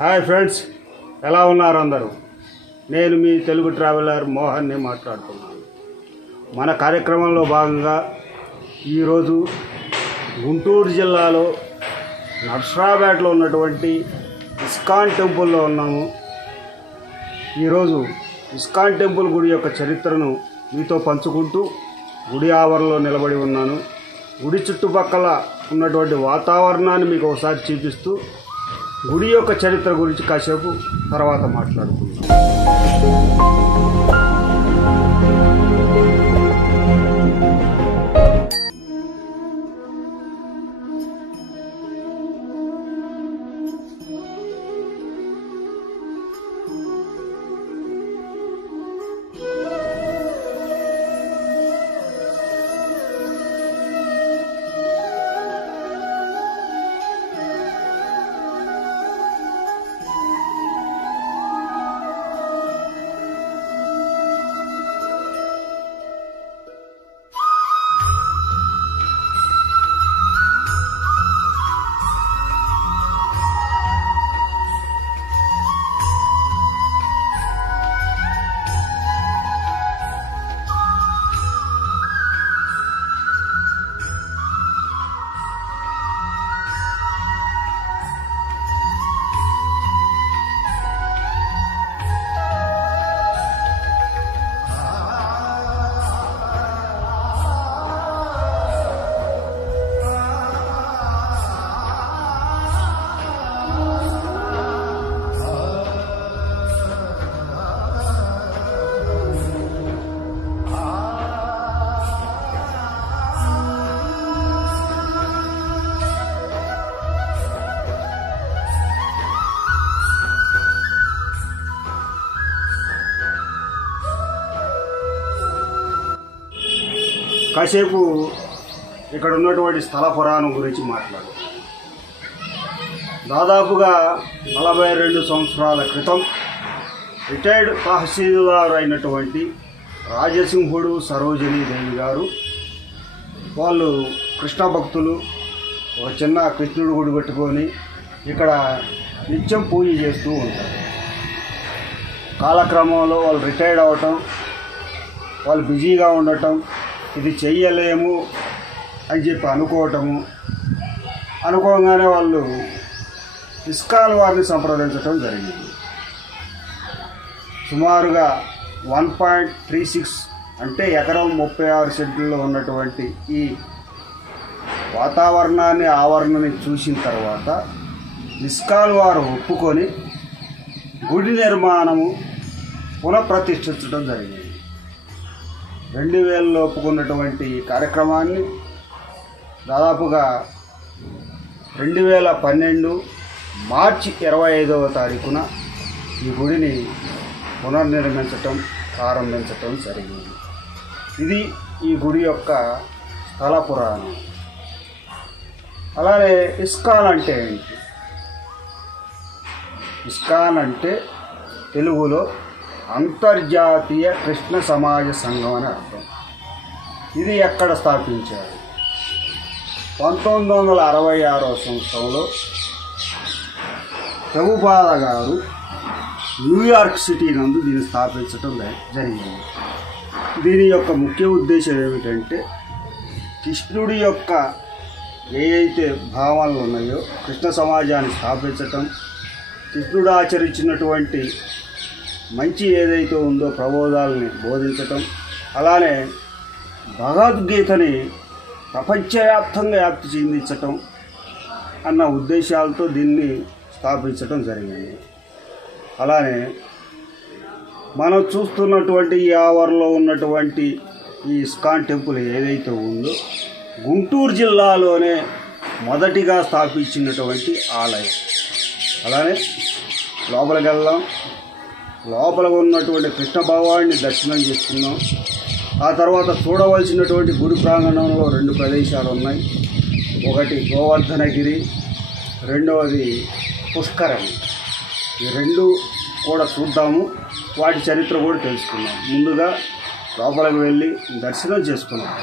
Hi friends, ఎలా ఉన్నారు అందరూ? నేను మీ తెలుగు ట్రావెలర్ మోహన్ని మాట్లాడుతున్నాను. మన కార్యక్రమంలో భాగంగా ఈరోజు గుంటూరు జిల్లాలో నర్సరాపేటలో ఉన్నటువంటి ఇస్కాన్ టెంపుల్లో ఉన్నాము. ఈరోజు ఇస్కాన్ టెంపుల్ గుడి యొక్క చరిత్రను మీతో పంచుకుంటూ గుడి ఆవరణలో నిలబడి ఉన్నాను. గుడి చుట్టుపక్కల ఉన్నటువంటి వాతావరణాన్ని మీకు ఒకసారి చూపిస్తూ గుడి యొక్క చరిత్ర గురించి కాసేపు తర్వాత మాట్లాడుకుందాం. కాసేపు ఇక్కడ ఉన్నటువంటి స్థల పురాణం గురించి మాట్లాడు. దాదాపుగా 42 సంవత్సరాల క్రితం రిటైర్డ్ తహసీల్దార్ అయినటువంటి రాజసింహుడు సరోజినీదేవి గారు, వాళ్ళు కృష్ణ భక్తులు, ఒక చిన్న కృష్ణుడు గుడి పెట్టుకొని ఇక్కడ నిత్యం పూజ చేస్తూ ఉంటారు. కాలక్రమంలో వాళ్ళు రిటైర్డ్ అవ్వటం, వాళ్ళు బిజీగా ఉండటం, ఇది చెయ్యలేము అని చెప్పి అనుకోగానే వాళ్ళు ఇస్కాన్ వారిని సంప్రదించడం జరిగింది. సుమారుగా 1.36 అంటే ఎకరం 36 సెంట్లలో ఉన్నటువంటి ఈ వాతావరణాన్ని ఆవరణని చూసిన తర్వాత ఇస్కాన్ వారు ఒప్పుకొని గుడి నిర్మాణము పునఃప్రతిష్ఠించడం జరిగింది. 2000లో ఒప్పుకున్నటువంటి కార్యక్రమాన్ని దాదాపుగా 2012 మార్చి 25వ తారీఖున ఈ గుడిని ప్రారంభించటం జరిగింది. ఇది ఈ గుడి యొక్క స్థల పురాణం. అలానే ఇస్కాన్ అంటే ఏంటి? ఇస్కాన్ అంటే తెలుగులో అంతర్జాతీయ కృష్ణ సమాజ సంఘం అని అర్థం. ఇది ఎక్కడ స్థాపించారు? 1966వ సంవత్సరంలో ప్రభుపాద గారు న్యూయార్క్ సిటీ నందు దీన్ని స్థాపించడం జరిగింది. దీని యొక్క ముఖ్య ఉద్దేశం ఏమిటంటే కృష్ణుడి యొక్క ఏవైతే భావనలు ఉన్నాయో కృష్ణ సమాజాన్ని స్థాపించటం, కృష్ణుడు ఆచరించినటువంటి మంచి ఏదైతే ఉందో ప్రబోధాలని బోధించటం, అలానే భగవద్గీతని ప్రపంచవ్యాప్తంగా వ్యాప్తి చెందించటం అన్న ఉద్దేశాలతో దీన్ని స్థాపించటం జరిగింది. అలానే మనం చూస్తున్నటువంటి ఈ ఆవరణలో ఉన్నటువంటి ఈ ఇస్కాన్ టెంపుల్ ఏదైతే ఉందో గుంటూరు జిల్లాలోనే మొదటిగా స్థాపించినటువంటి ఆలయం. అలానే లోపలికి వెళ్దాం. లోపల ఉన్నటువంటి కృష్ణ భగవాన్ని దర్శనం చేసుకున్నాం. ఆ తర్వాత చూడవలసినటువంటి గుడి ప్రాంగణంలో 2 ప్రదేశాలు ఉన్నాయి. ఒకటి గోవర్ధనగిరి, రెండవది పుష్కరణి. ఈ 2 కూడా చూద్దాము, వాటి చరిత్ర కూడా తెలుసుకుందాం. ముందుగా లోపలికి వెళ్ళి దర్శనం చేసుకున్నాం.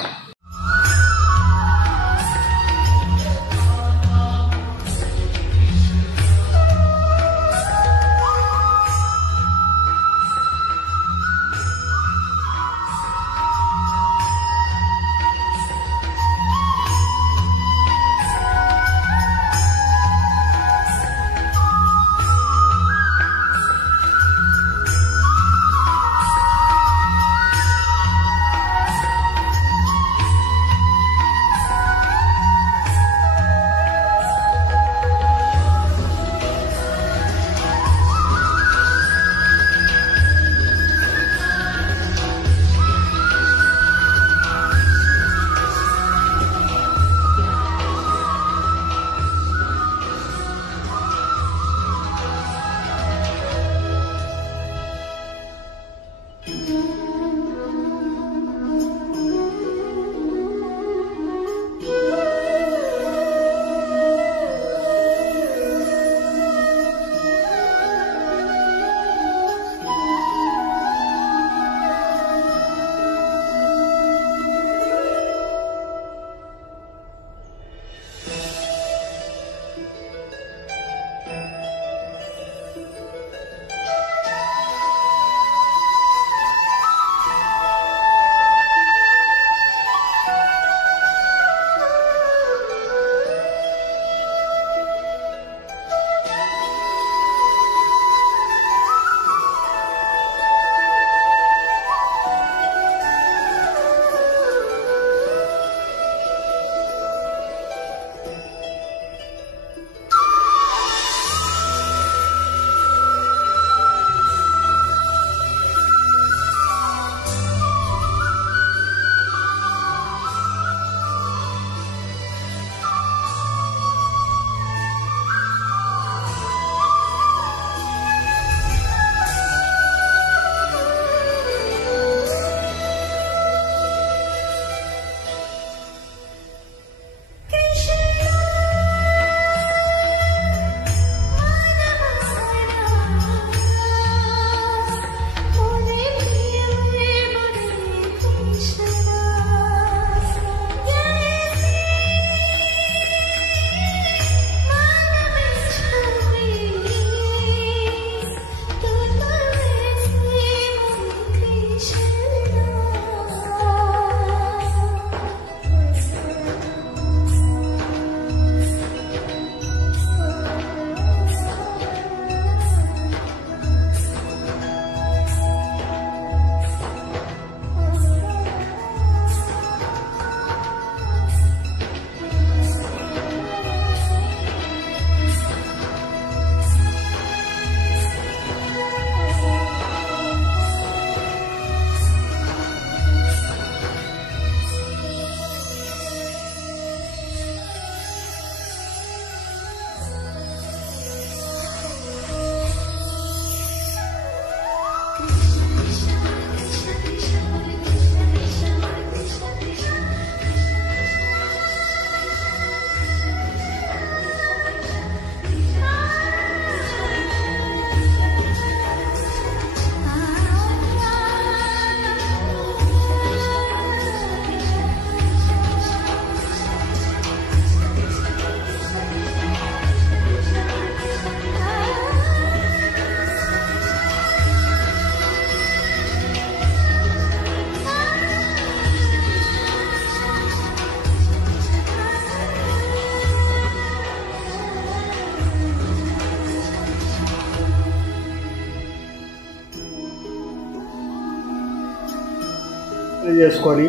చేసుకొని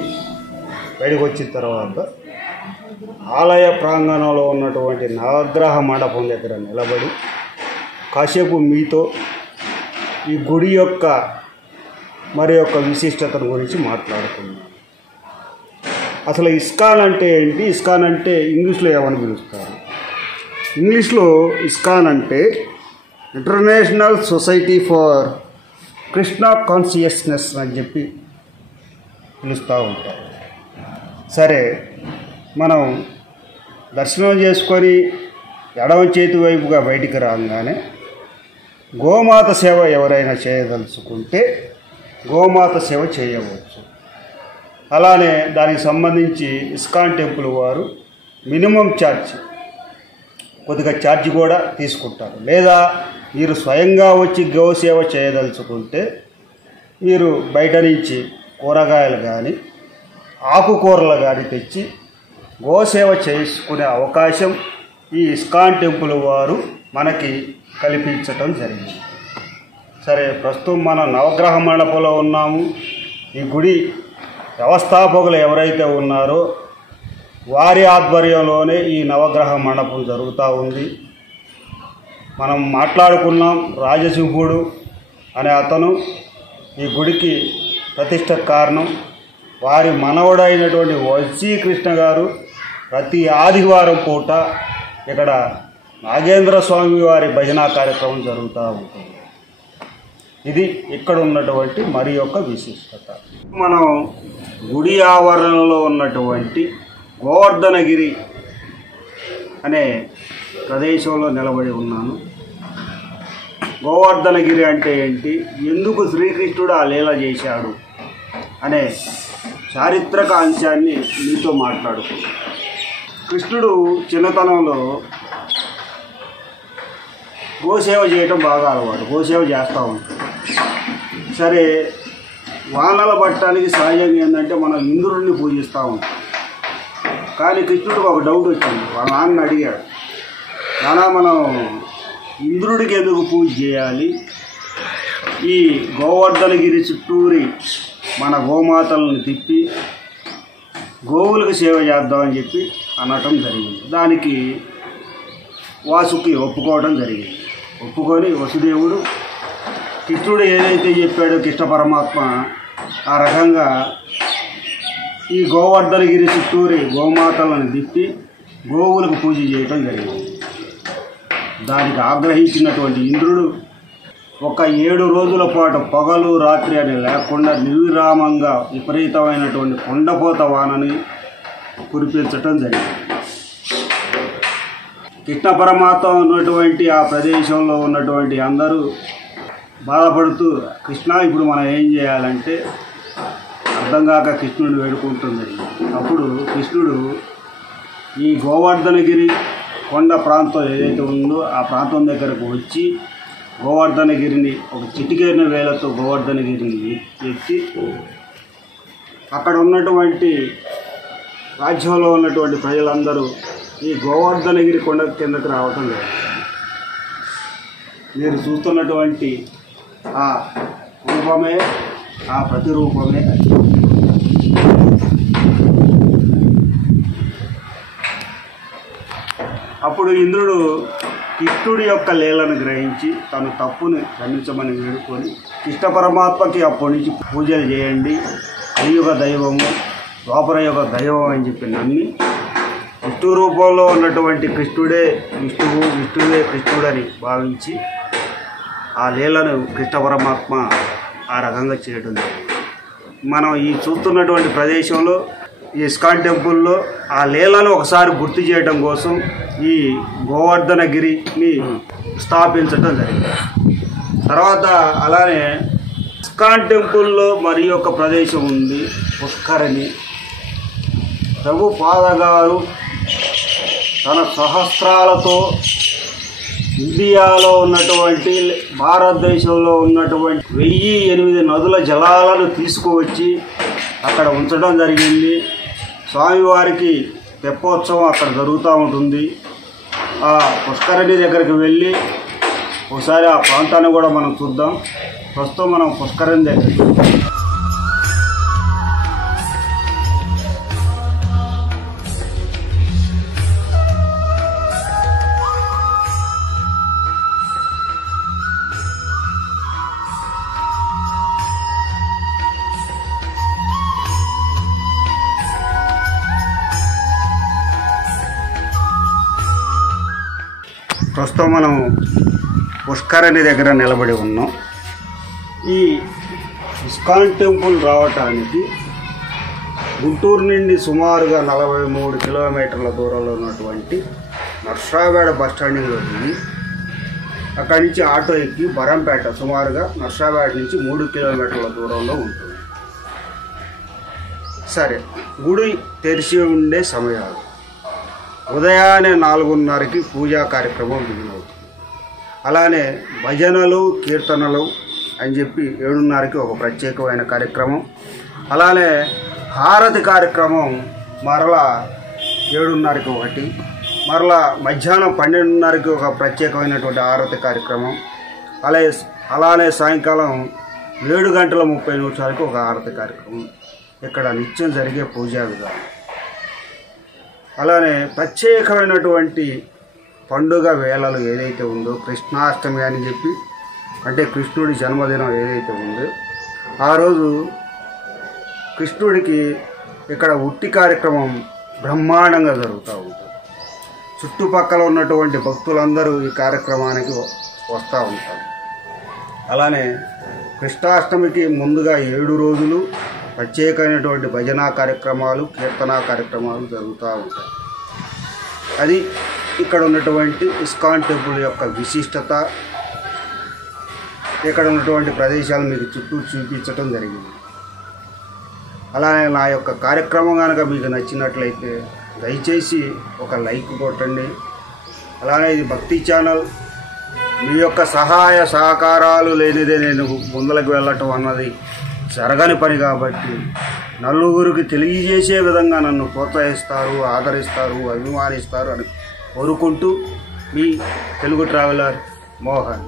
బయటకు వచ్చిన తర్వాత ఆలయ ప్రాంగణంలో ఉన్నటువంటి నవగ్రహ మండపం దగ్గర నిలబడి కాసేపు మీతో ఈ గుడి యొక్క మరి యొక్క విశిష్టతను గురించి మాట్లాడుకున్నాను. అసలు ఇస్కాన్ అంటే ఏంటి? ఇస్కాన్ అంటే ఇంగ్లీష్లో ఏమని పిలుస్తారు? ఇంగ్లీష్లో ఇస్కాన్ అంటే international society for Krishna consciousness అని చెప్పి పిలుస్తూ ఉంటారు. సరే, మనం దర్శనం చేసుకొని ఎడమ చేతి వైపుగా బయటికి రాగానే గోమాత సేవ ఎవరైనా చేయదలుచుకుంటే గోమాత సేవ చేయవచ్చు. అలానే దానికి సంబంధించి ఇస్కాన్ టెంపుల్ వారు మినిమం ఛార్జ్, కొద్దిగా ఛార్జ్ కూడా తీసుకుంటారు. లేదా మీరు స్వయంగా వచ్చి గోసేవ చేయదలుచుకుంటే మీరు బయట నుంచి కూరగాయలు కానీ ఆకుకూరలు కానీ తెచ్చి గోసేవ చేసుకునే అవకాశం ఈ ఇస్కాన్ టెంపుల్ వారు మనకి కల్పించటం జరిగింది. సరే, ప్రస్తుతం మనం నవగ్రహ మండపంలో ఉన్నాము. ఈ గుడి వ్యవస్థాపకులు ఎవరైతే ఉన్నారో వారి ఆధ్వర్యంలోనే ఈ నవగ్రహ మండపం జరుగుతూ ఉంది. మనం మాట్లాడుకున్నాం, రాజసింహుడు అనే అతను ఈ గుడికి ప్రతిష్ట కారణం. వారి మనవడైనటువంటి వంశీకృష్ణ గారు ప్రతి ఆదివారం పూట ఇక్కడ నాగేంద్ర స్వామి వారి భజనా కార్యక్రమం జరుగుతూ ఉంటుంది. ఇది ఇక్కడ ఉన్నటువంటి మరి యొక్క విశిష్టత. మనం గుడి ఆవరణలో ఉన్నటువంటి గోవర్ధనగిరి అనే ప్రదేశంలో నిలబడి ఉన్నాను. గోవర్ధనగిరి అంటే ఏంటి, ఎందుకు శ్రీకృష్ణుడు ఆ లీల చేశాడు అనే చారిత్రక అంశాన్ని మీతో మాట్లాడుకుంటాం. కృష్ణుడు చిన్నతనంలో గోసేవ చేయటం బాగా అలవాటు, గోసేవ చేస్తూ ఉంటాడు. సరే, వానలు పట్టడానికి సహజంగా ఏంటంటే మనం ఇంద్రుడిని పూజిస్తూ ఉంటాం. కానీ కృష్ణుడికి ఒక డౌట్ వచ్చింది. వాళ్ళ నాన్నని అడిగాడు, నాన్న మనం ఇంద్రుడికి ఎందుకు పూజ చేయాలి? ఈ గోవర్ధనగిరి చుట్టూరి మన గోమాతలను తిప్పి గోవులకు సేవ చేద్దామని చెప్పి అనటం జరిగింది. దానికి వాసుకి ఒప్పుకోవడం జరిగింది. ఒప్పుకొని వసుదేవుడు కృష్ణుడు ఏదైతే చెప్పాడో కృష్ణ పరమాత్మ ఆ రకంగా ఈ గోవర్ధనగిరి చుట్టూరి గోమాతలను తిప్పి గోవులకు పూజ చేయటం జరిగింది. దానికి ఆగ్రహించినటువంటి ఇంద్రుడు ఒక 7 రోజుల పాటు పగలు రాత్రి అని లేకుండా నిర్విరామంగా విపరీతమైనటువంటి కొండపోత వానని కురిపించటం జరిగింది. కృష్ణ పరమాత్మ ఉన్నటువంటి ఆ ప్రదేశంలో ఉన్నటువంటి అందరూ బాధపడుతూ, కృష్ణ ఇప్పుడు మనం ఏం చేయాలంటే అర్థం కాక కృష్ణుడిని వేడుకుంటుంది. అప్పుడు కృష్ణుడు ఈ గోవర్ధనగిరి కొండ ప్రాంతం ఏదైతే ఉందో ఆ ప్రాంతం దగ్గరకు వచ్చి గోవర్ధనగిరిని ఒక చిటికేరిన వేలతో గోవర్ధనగిరిని ఎత్తి అక్కడ ఉన్నటువంటి రాజ్యంలో ఉన్నటువంటి ప్రజలందరూ ఈ గోవర్ధనగిరి కొండ కిందకు రావటం లేదు. మీరు చూస్తున్నటువంటి ఆ రూపమే, ఆ ప్రతిరూపమే. అప్పుడు ఇంద్రుడు కృష్ణుడి యొక్క లీలను గ్రహించి తన తప్పుని క్షమించమని వేడుకొని కృష్ణ పరమాత్మకి అప్పటి నుంచి పూజలు చేయండి, కలియుగ దైవము ద్వాపర యుగ దైవం అని చెప్పి నమ్మి విష్ణు రూపంలో ఉన్నటువంటి కృష్ణుడే విష్ణువు, విష్ణువే కృష్ణుడని భావించి ఆ లీలను కృష్ణ పరమాత్మ ఆ రకంగా చేయడం. మనం ఈ చూస్తున్నటువంటి ప్రదేశంలో ఈ ఇస్కాన్ టెంపుల్లో ఆ లీలను ఒకసారి గుర్తు చేయడం కోసం ఈ గోవర్ధనగిరిని స్థాపించడం జరిగింది. తర్వాత అలానే ఇస్కాన్ టెంపుల్లో మరి ఒక ప్రదేశం ఉంది, పుష్కరిణి. ప్రభు పాదగారు తన సహస్రాలతో ఇండియాలో ఉన్నటువంటి భారతదేశంలో ఉన్నటువంటి 1008 నదుల జలాలను తీసుకువచ్చి అక్కడ ఉంచడం జరిగింది. స్వామివారికి తెప్పోత్సవం అక్కడ జరుగుతూ ఉంటుంది. ఆ పుష్కరిణి దగ్గరికి వెళ్ళి ఒకసారి ఆ ప్రాంతాన్ని కూడా మనం చూద్దాం. ప్రస్తుతం మనం పుష్కరిణి దగ్గర ప్రస్తుతం మనం పుష్కరిణి దగ్గర నిలబడి ఉన్నాం. ఈ ఇస్కాన్ టెంపుల్ రావటానికి గుంటూరు నుండి సుమారుగా 43 కిలోమీటర్ల దూరంలో ఉన్నటువంటి నర్సాపేట బస్టాండింగ్లో దిగి అక్కడి నుంచి ఆటో ఎక్కి బరంపేట సుమారుగా నర్సాపేట నుంచి 3 కిలోమీటర్ల దూరంలో ఉంటుంది. సరే, గుడి తెరిచి ఉండే సమయాలు ఉదయాన్నే 4:30కి పూజా కార్యక్రమం మొదలవుతుంది. అలానే భజనలు కీర్తనలు అని చెప్పి 7:30కి ఒక ప్రత్యేకమైన కార్యక్రమం. అలానే హారతి కార్యక్రమం మరలా 7:30కి ఒకటి, మరలా మధ్యాహ్నం 12:30కి ఒక ప్రత్యేకమైనటువంటి హారతి కార్యక్రమం. అలానే సాయంకాలం 7:30 ఒక హారతి కార్యక్రమం ఇక్కడ నిత్యం జరిగే పూజా విధానం. అలానే ప్రత్యేకమైనటువంటి పండుగ వేళలు ఏదైతే ఉందో కృష్ణాష్టమి అని చెప్పి, అంటే కృష్ణుడి జన్మదినం ఏదైతే ఉందో ఆ రోజు కృష్ణుడికి ఇక్కడ ఉట్టి కార్యక్రమం బ్రహ్మాండంగా జరుగుతూ ఉంటుంది. చుట్టుపక్కల ఉన్నటువంటి భక్తులందరూ ఈ కార్యక్రమానికి వస్తూ ఉంటారు. అలానే కృష్ణాష్టమికి ముందుగా 7 రోజులు ప్రత్యేకమైనటువంటి భజనా కార్యక్రమాలు కీర్తనా కార్యక్రమాలు జరుగుతూ ఉంటాయి. అది ఇక్కడ ఉన్నటువంటి ఇస్కాన్ టెంపుల్ యొక్క విశిష్టత. ఇక్కడ ఉన్నటువంటి ప్రదేశాలు మీకు చుట్టూ చూపించడం జరిగింది. అలానే నా యొక్క కార్యక్రమం కనుక మీకు నచ్చినట్లయితే దయచేసి ఒక లైక్ కొట్టండి. అలానే ఇది భక్తి ఛానల్, మీ యొక్క సహాయ సహకారాలు లేనిదే నేను ముందులకు వెళ్ళటం అన్నది జరగని పని కాబట్టి నలుగురికి తెలియజేసే విధంగా నన్ను ప్రోత్సహిస్తారు, ఆదరిస్తారు, అభిమానిస్తారు అని కోరుకుంటూ మీ తెలుగు ట్రావెలర్ మోహన్.